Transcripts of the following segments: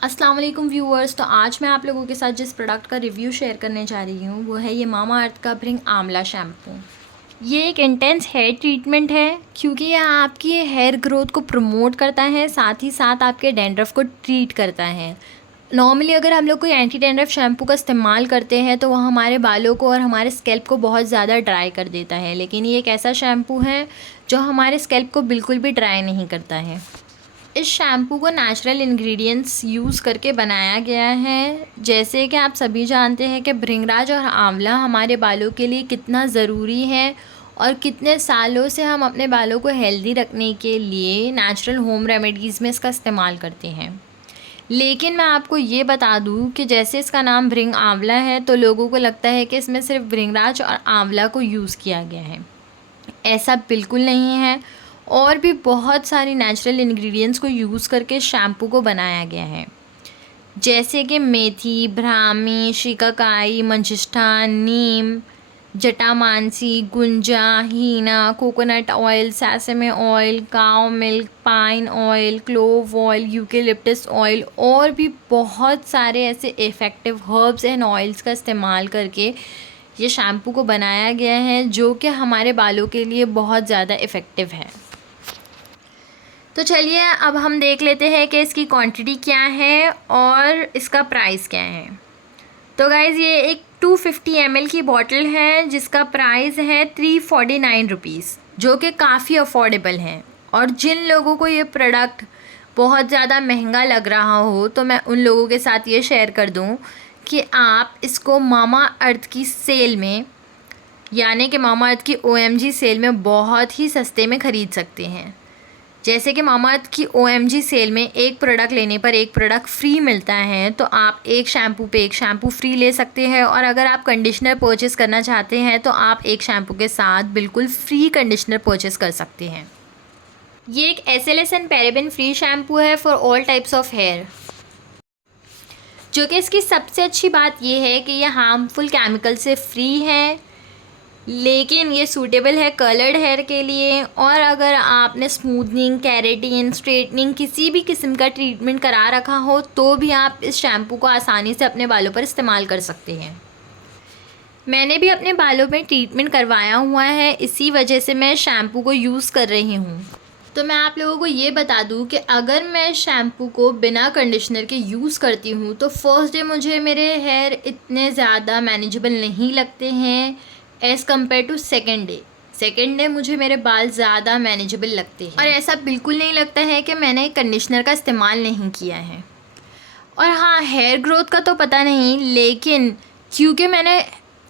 अस्सलाम वालेकुम व्यूअर्स। तो आज मैं आप लोगों के साथ जिस प्रोडक्ट का रिव्यू शेयर करने जा रही हूँ वो है ये मामा अर्थ का ब्रिंग आंवला शैम्पू। ये एक इंटेंस हेयर ट्रीटमेंट है क्योंकि यह आपकी हेयर ग्रोथ को प्रमोट करता है, साथ ही साथ आपके डैंड्रफ को ट्रीट करता है। नॉर्मली अगर हम लोग कोई एंटी डैंड्रफ शैम्पू का इस्तेमाल करते हैं तो वह हमारे बालों को और हमारे स्कैल्प को बहुत ज़्यादा ड्राई कर देता है, लेकिन ये एक ऐसा शैम्पू है जो हमारे स्कैल्प को बिल्कुल भी ड्राई नहीं करता है। इस शैम्पू को नेचुरल इंग्रेडिएंट्स यूज़ करके बनाया गया है। जैसे कि आप सभी जानते हैं कि भृंगराज और आंवला हमारे बालों के लिए कितना ज़रूरी है और कितने सालों से हम अपने बालों को हेल्दी रखने के लिए नेचुरल होम रेमेडीज़ में इसका इस्तेमाल करते हैं। लेकिन मैं आपको ये बता दूं कि जैसे इसका नाम भृंग आंवला है तो लोगों को लगता है कि इसमें सिर्फ भृंगराज और आंवला को यूज़ किया गया है। ऐसा बिल्कुल नहीं है। और भी बहुत सारी नेचुरल इंग्रेडिएंट्स को यूज़ करके शैम्पू को बनाया गया है, जैसे कि मेथी, ब्राह्मी, शिकाकाई, मंजिष्ठा, नीम, जटामांसी, गुंजा, henna, coconut oil, sesame oil, cow milk, pine oil, clove oil, eucalyptus oil और भी बहुत सारे ऐसे इफ़ेक्टिव हर्ब्स एंड ऑयल्स का इस्तेमाल करके ये शैम्पू को बनाया गया है, जो कि हमारे बालों के लिए बहुत ज़्यादा इफ़ेक्टिव है। तो चलिए अब हम देख लेते हैं कि इसकी क्वांटिटी क्या है और इसका प्राइस क्या है। तो गाइज़ ये एक 250 ml की बॉटल है जिसका प्राइस है 349 रुपीज़, जो कि काफ़ी अफोर्डेबल है। और जिन लोगों को ये प्रोडक्ट बहुत ज़्यादा महंगा लग रहा हो तो मैं उन लोगों के साथ ये शेयर कर दूं कि आप इसको मामा अर्थ की सेल में, यानी कि मामा अर्थ की OMG सेल में बहुत ही सस्ते में ख़रीद सकते हैं। जैसे कि मामा अर्थ की OMG सेल में एक प्रोडक्ट लेने पर एक प्रोडक्ट फ्री मिलता है, तो आप एक शैम्पू पे एक शैम्पू फ्री ले सकते हैं। और अगर आप कंडीशनर परचेज़ करना चाहते हैं तो आप एक शैम्पू के साथ बिल्कुल फ्री कंडीशनर परचेज़ कर सकते हैं। ये एक SLS and paraben free shampoo है for all types of hair. जो कि इसकी सबसे अच्छी बात यह है कि यह हार्मफुल केमिकल से फ्री है, लेकिन ये सूटेबल है कर्ल्ड हेयर के लिए। और अगर आपने स्मूथनिंग, केराटिन, स्ट्रेटनिंग किसी भी किस्म का ट्रीटमेंट करा रखा हो तो भी आप इस शैम्पू को आसानी से अपने बालों पर इस्तेमाल कर सकते हैं। मैंने भी अपने बालों में ट्रीटमेंट करवाया हुआ है, इसी वजह से मैं शैम्पू को यूज़ कर रही हूँ। तो मैं आप लोगों को ये बता दूँ कि अगर मैं शैम्पू को बिना कंडीशनर के यूज़ करती हूँ तो फर्स्ट डे मुझे मेरे हेयर इतने ज़्यादा मैनेजेबल नहीं लगते हैं as compare to second day मुझे मेरे बाल ज़्यादा मैनेजेबल लगते हैं। और ऐसा बिल्कुल नहीं लगता है कि मैंने कंडीशनर का इस्तेमाल नहीं किया है। और हाँ, हेयर ग्रोथ का तो पता नहीं, लेकिन क्योंकि मैंने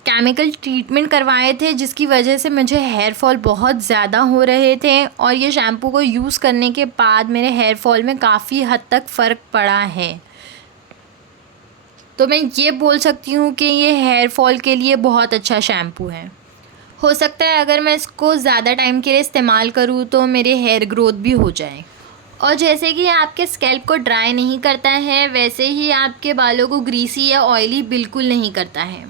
केमिकल ट्रीटमेंट करवाए थे जिसकी वजह से मुझे हेयर फॉल बहुत ज़्यादा हो रहे थे, और ये शैम्पू को यूज़ करने के बाद मेरे हेयर फॉल में काफ़ी हद तक फ़र्क पड़ा है। तो मैं ये बोल सकती हूँ कि ये हेयर फॉल के लिए बहुत अच्छा शैम्पू है। हो सकता है अगर मैं इसको ज़्यादा टाइम के लिए इस्तेमाल करूँ तो मेरे हेयर ग्रोथ भी हो जाए। और जैसे कि आपके स्कैल्प को ड्राई नहीं करता है, वैसे ही आपके बालों को ग्रीसी या ऑयली बिल्कुल नहीं करता है।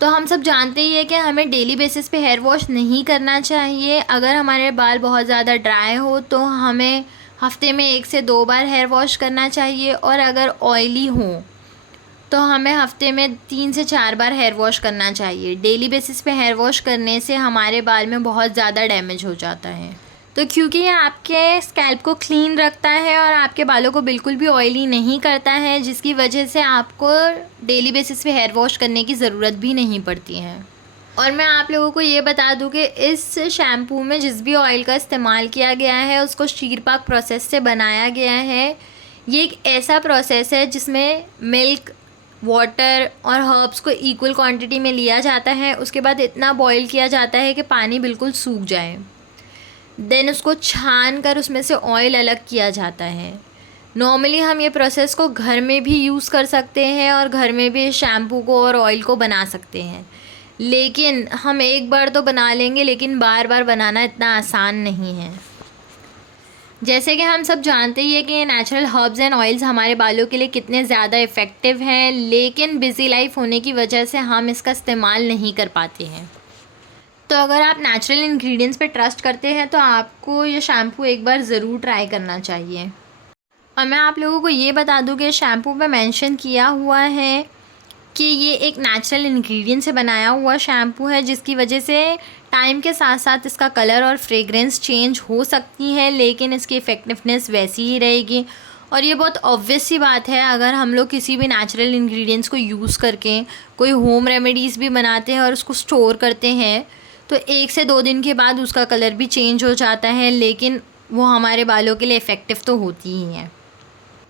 तो हम सब जानते ही है कि हमें डेली बेसिस पे हेयर वॉश नहीं करना चाहिए। अगर हमारे बाल बहुत ज़्यादा ड्राई हो तो हमें हफ्ते में 1 से 2 बार हेयर वॉश करना चाहिए, और अगर ऑयली हो तो हमें हफ्ते में 3 से 4 बार हेयर वॉश करना चाहिए। डेली बेसिस पे हेयर वॉश करने से हमारे बाल में बहुत ज़्यादा डैमेज हो जाता है। तो क्योंकि ये आपके स्कैल्प को क्लीन रखता है और आपके बालों को बिल्कुल भी ऑयली नहीं करता है, जिसकी वजह से आपको डेली बेसिस पे हेयर वॉश करने की ज़रूरत भी नहीं पड़ती है। और मैं आप लोगों को ये बता दूं कि इस शैम्पू में जिस भी ऑयल का इस्तेमाल किया गया है उसको शीरपाक प्रोसेस से बनाया गया है। ये एक ऐसा प्रोसेस है जिसमें मिल्क, वाटर और हर्ब्स को इक्वल क्वांटिटी में लिया जाता है। उसके बाद इतना बॉईल किया जाता है कि पानी बिल्कुल सूख जाए। देन उसको छान कर उसमें से ऑयल अलग किया जाता है। नॉर्मली हम ये प्रोसेस को घर में भी यूज़ कर सकते हैं और घर में भी शैम्पू को और ऑयल को बना सकते हैं, लेकिन हम एक बार तो बना लेंगे, लेकिन बार बार बनाना इतना आसान नहीं है। जैसे कि हम सब जानते ही है कि ये नेचुरल हर्ब्स एंड ऑयल्स हमारे बालों के लिए कितने ज़्यादा इफ़ेक्टिव हैं, लेकिन बिज़ी लाइफ होने की वजह से हम इसका इस्तेमाल नहीं कर पाते हैं। तो अगर आप नेचुरल इंग्रेडिएंट्स पे ट्रस्ट करते हैं तो आपको ये शैम्पू एक बार ज़रूर ट्राई करना चाहिए। और मैं आप लोगों को ये बता दूं कि शैम्पू पे मेंशन किया हुआ है कि ये एक नेचुरल इंग्रेडिएंट से बनाया हुआ शैम्पू है, जिसकी वजह से टाइम के साथ साथ इसका कलर और फ्रेग्रेंस चेंज हो सकती है, लेकिन इसकी इफ़ेक्टिवनेस वैसी ही रहेगी। और ये बहुत ऑब्वियस सी बात है, अगर हम लोग किसी भी नेचुरल इंग्रेडिएंट्स को यूज़ करके कोई होम रेमेडीज़ भी बनाते हैं और उसको स्टोर करते हैं तो 1 से 2 दिन के बाद उसका कलर भी चेंज हो जाता है, लेकिन वो हमारे बालों के लिए इफ़ेक्टिव तो होती ही हैं।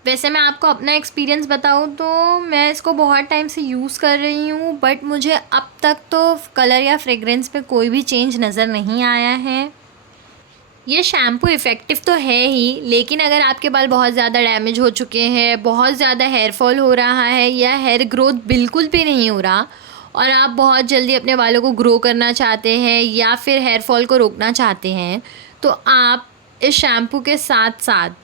वैसे मैं आपको अपना एक्सपीरियंस बताऊँ तो मैं इसको बहुत टाइम से यूज़ कर रही हूँ, बट मुझे अब तक तो कलर या फ्रेग्रेंस पे कोई भी चेंज नज़र नहीं आया है। ये शैम्पू इफ़ेक्टिव तो है ही, लेकिन अगर आपके बाल बहुत ज़्यादा डैमेज हो चुके हैं, बहुत ज़्यादा हेयर फॉल हो रहा है या हेयर ग्रोथ बिल्कुल भी नहीं हो रहा और आप बहुत जल्दी अपने बालों को ग्रो करना चाहते हैं या फिर हेयर फॉल को रोकना चाहते हैं, तो आप इस शैम्पू के साथ साथ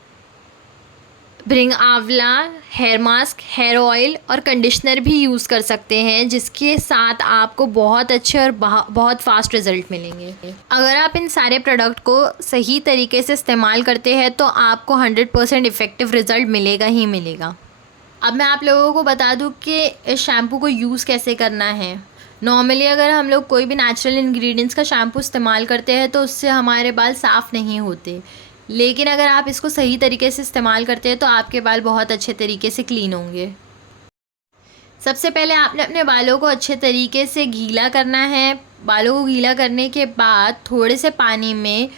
ब्रिंग आंवला हेयर मास्क, हेयर ऑयल और कंडीशनर भी यूज़ कर सकते हैं, जिसके साथ आपको बहुत अच्छे और बहुत फास्ट रिज़ल्ट मिलेंगे। अगर आप इन सारे प्रोडक्ट को सही तरीके से इस्तेमाल करते हैं तो आपको 100% इफ़ेक्टिव रिज़ल्ट मिलेगा ही मिलेगा। अब मैं आप लोगों को बता दूं कि इस शैम्पू को यूज़ कैसे करना है। नॉर्मली अगर हम लोग कोई भी नेचुरल इंग्रेडिएंट्स का शैम्पू इस्तेमाल करते हैं तो उससे हमारे बाल साफ़ नहीं होते, लेकिन अगर आप इसको सही तरीके से इस्तेमाल करते हैं तो आपके बाल बहुत अच्छे तरीके से क्लीन होंगे। सबसे पहले आपने अपने बालों को अच्छे तरीके से गीला करना है। बालों को गीला करने के बाद थोड़े से पानी में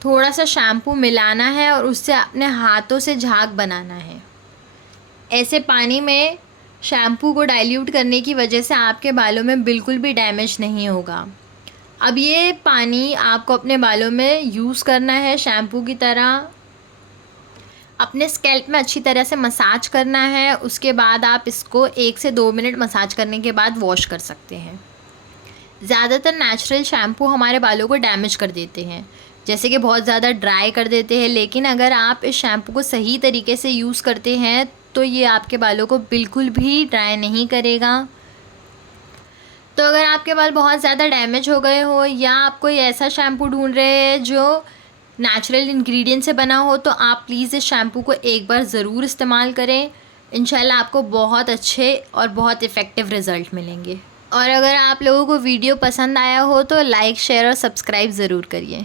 थोड़ा सा शैम्पू मिलाना है और उससे अपने हाथों से झाग बनाना है। ऐसे पानी में शैम्पू को डाइल्यूट करने की वजह से आपके बालों में बिल्कुल भी डैमेज नहीं होगा। अब ये पानी आपको अपने बालों में यूज़ करना है शैम्पू की तरह। अपने स्कैल्प में अच्छी तरह से मसाज करना है। उसके बाद आप इसको 1 से 2 मिनट मसाज करने के बाद वॉश कर सकते हैं। ज़्यादातर नेचुरल शैम्पू हमारे बालों को डैमेज कर देते हैं, जैसे कि बहुत ज़्यादा ड्राई कर देते हैं, लेकिन अगर आप इस शैम्पू को सही तरीके से यूज़ करते हैं तो ये आपके बालों को बिल्कुल भी ड्राई नहीं करेगा। तो अगर आपके बाल बहुत ज़्यादा डैमेज हो गए हो या आप कोई ऐसा शैम्पू ढूंढ रहे हैं जो नेचुरल इंग्रेडिएंट से बना हो, तो आप प्लीज़ इस शैम्पू को एक बार ज़रूर इस्तेमाल करें। इंशाल्लाह आपको बहुत अच्छे और बहुत इफ़ेक्टिव रिज़ल्ट मिलेंगे। और अगर आप लोगों को वीडियो पसंद आया हो तो लाइक, शेयर और सब्सक्राइब ज़रूर करिए।